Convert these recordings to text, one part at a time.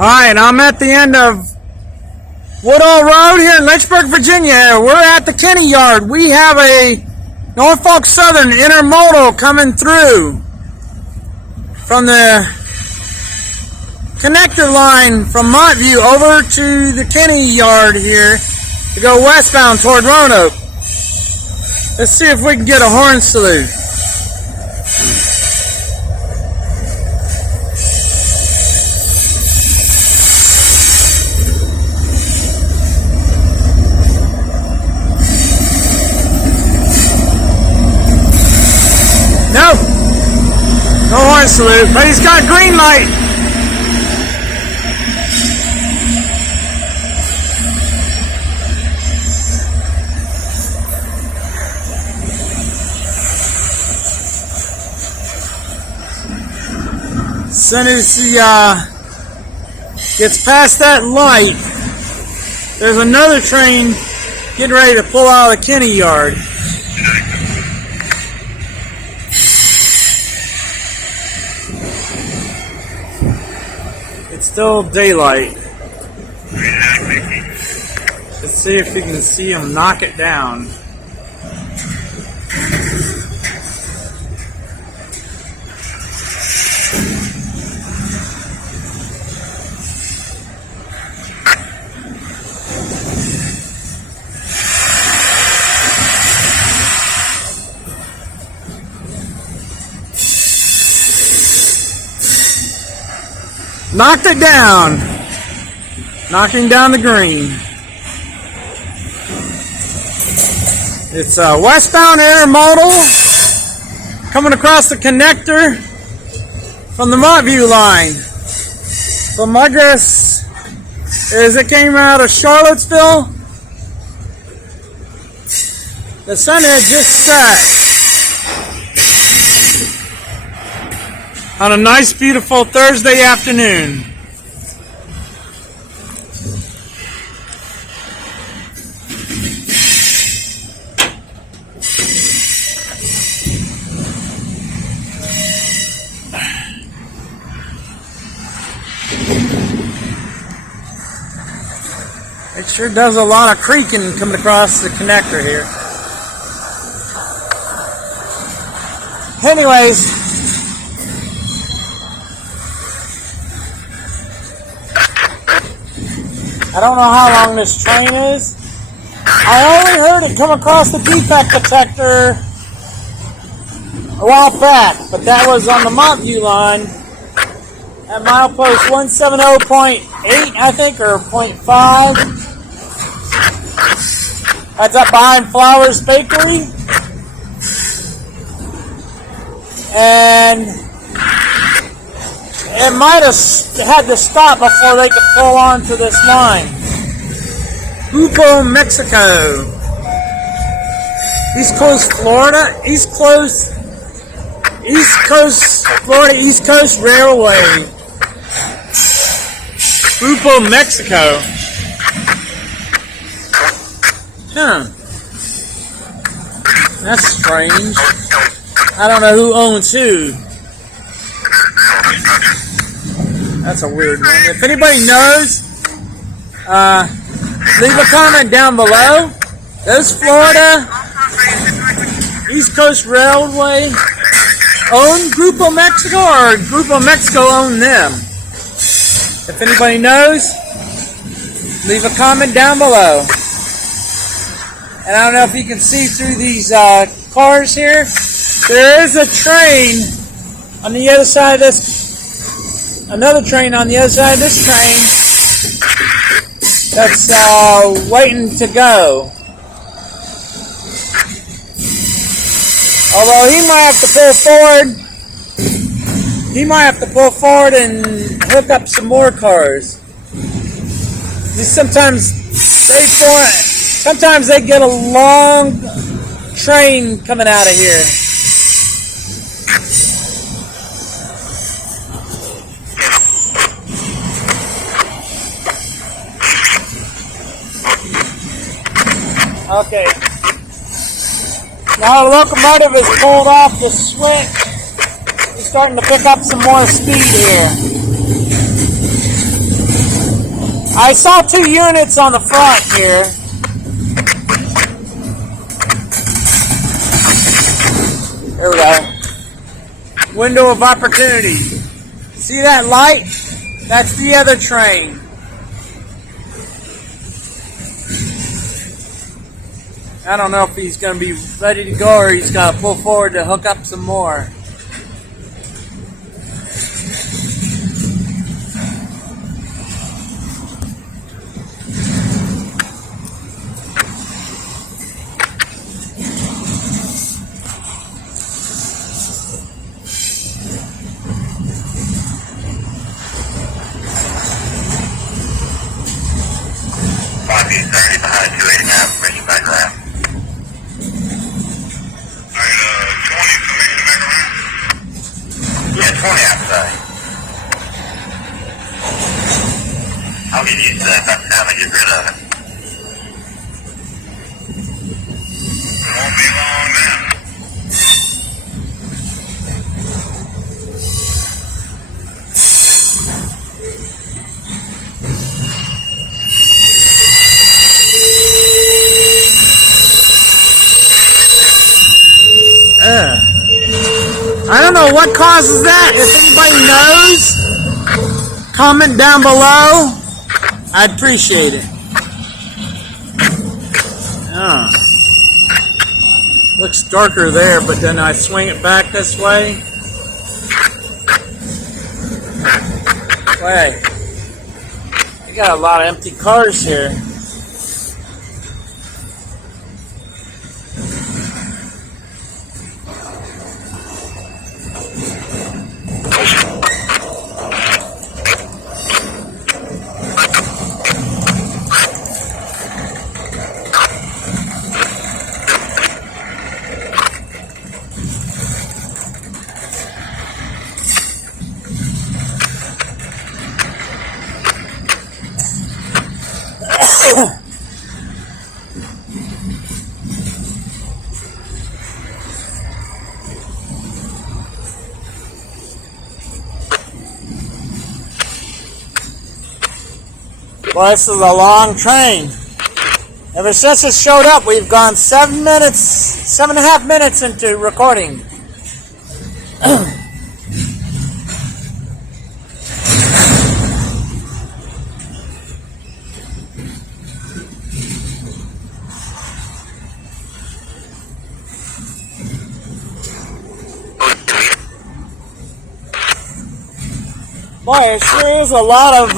Alright, I'm at the end of Woodall Road here in Lynchburg, Virginia. We're at the Kinney yard. We have a Norfolk Southern intermodal coming through from the connector line from Montview over to the Kinney yard here to go westbound toward Roanoke. Let's see if we can get a horn salute. Nope, no horn salute, but he's got green light. As soon as he gets past that light, there's another train getting ready to pull out of the Kinney yard. It's still daylight. Let's see if you can see him knock it down. Knocked it down. Knocking down the green. It's a westbound intermodal coming across the connector from the Montview line. So my guess is it came out of Charlottesville. The sun had just set on a nice, beautiful Thursday afternoon. It sure does a lot of creaking coming across the connector here. Anyways, I don't know how long this train is. I only heard it come across the defect detector a while back, but that was on the Montview line at milepost 170.8, I think, or 0.5. That's up behind Flowers Bakery. And it might have had to stop before they could pull onto this line. Mexico. East Coast, Florida. East Coast, Florida East Coast Railway. Mexico. Huh. That's strange. I don't know who owns who. That's a weird one. If anybody knows, leave a comment down below. Does Florida East Coast Railway own Grupo Mexico, or Grupo Mexico own them? If anybody knows, leave a comment down below. And I don't know if you can see through these cars here. There is a train on the other side of this. Another train on the other side of this train that's waiting to go. Although he might have to pull forward. He might have to pull forward and hook up some more cars. Sometimes they get a long train coming out of here. Okay. Now the locomotive is pulled off the switch. It's starting to pick up some more speed here. I saw 2 units on the front here. There we go. Window of opportunity. See that light? That's the other train. I don't know if he's going to be ready to go or he's got to pull forward to hook up some more. Behind 289, bring you back around. Yeah, 20 outside. I'll get used to that by the time I get rid of it. It won't be long now. I don't know what causes that. If anybody knows, comment down below. I'd appreciate it. Oh. Looks darker there, but then I swing it back this way. Wait. I got a lot of empty cars here. Well, this is a long train. Ever since it showed up, we've gone 7.5 minutes into recording. Boy, there sure is a lot of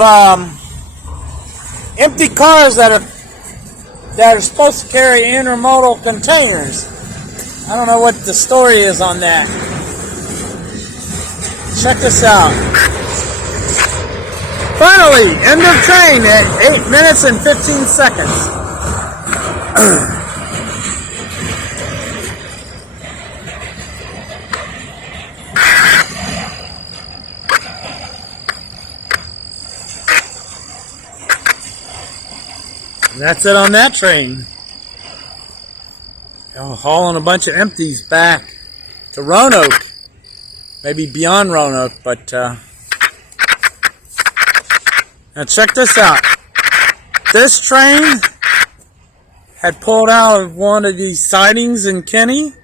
empty cars that are supposed to carry intermodal containers. I don't know what the story is on that. Check this out. Finally, end of train at 8 minutes and 15 seconds. That's it on that train. Hauling a bunch of empties back to Roanoke. Maybe beyond Roanoke, but now check this out. This train had pulled out of one of these sidings in Kinney.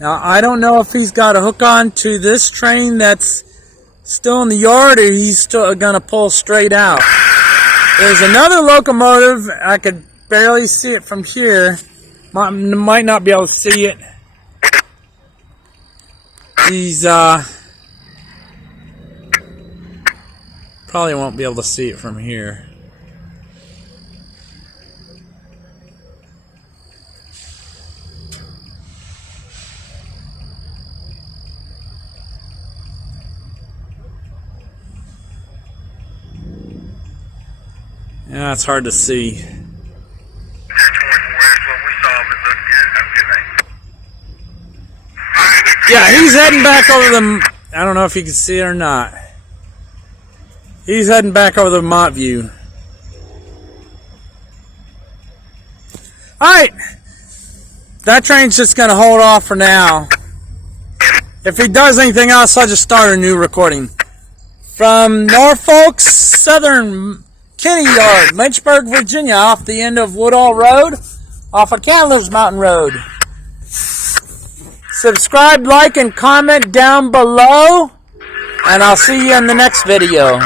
Now I don't know if he's got a hook on to this train that's still in the yard, or he's still gonna pull straight out. There's another locomotive. I could barely see it from here. Might not be able to see it. He's probably won't be able to see it from here. Yeah, it's hard to see. Yeah, he's heading back over the... I don't know if you can see it or not. He's heading back over the montview. Alright. That train's just going to hold off for now. If he does anything else, I'll just start a new recording. from Norfolk Southern, Kinney Yard, Lynchburg, Virginia, off the end of Woodall Road, off of Candler's Mountain Road. Subscribe, like, and comment down below, and I'll see you in the next video.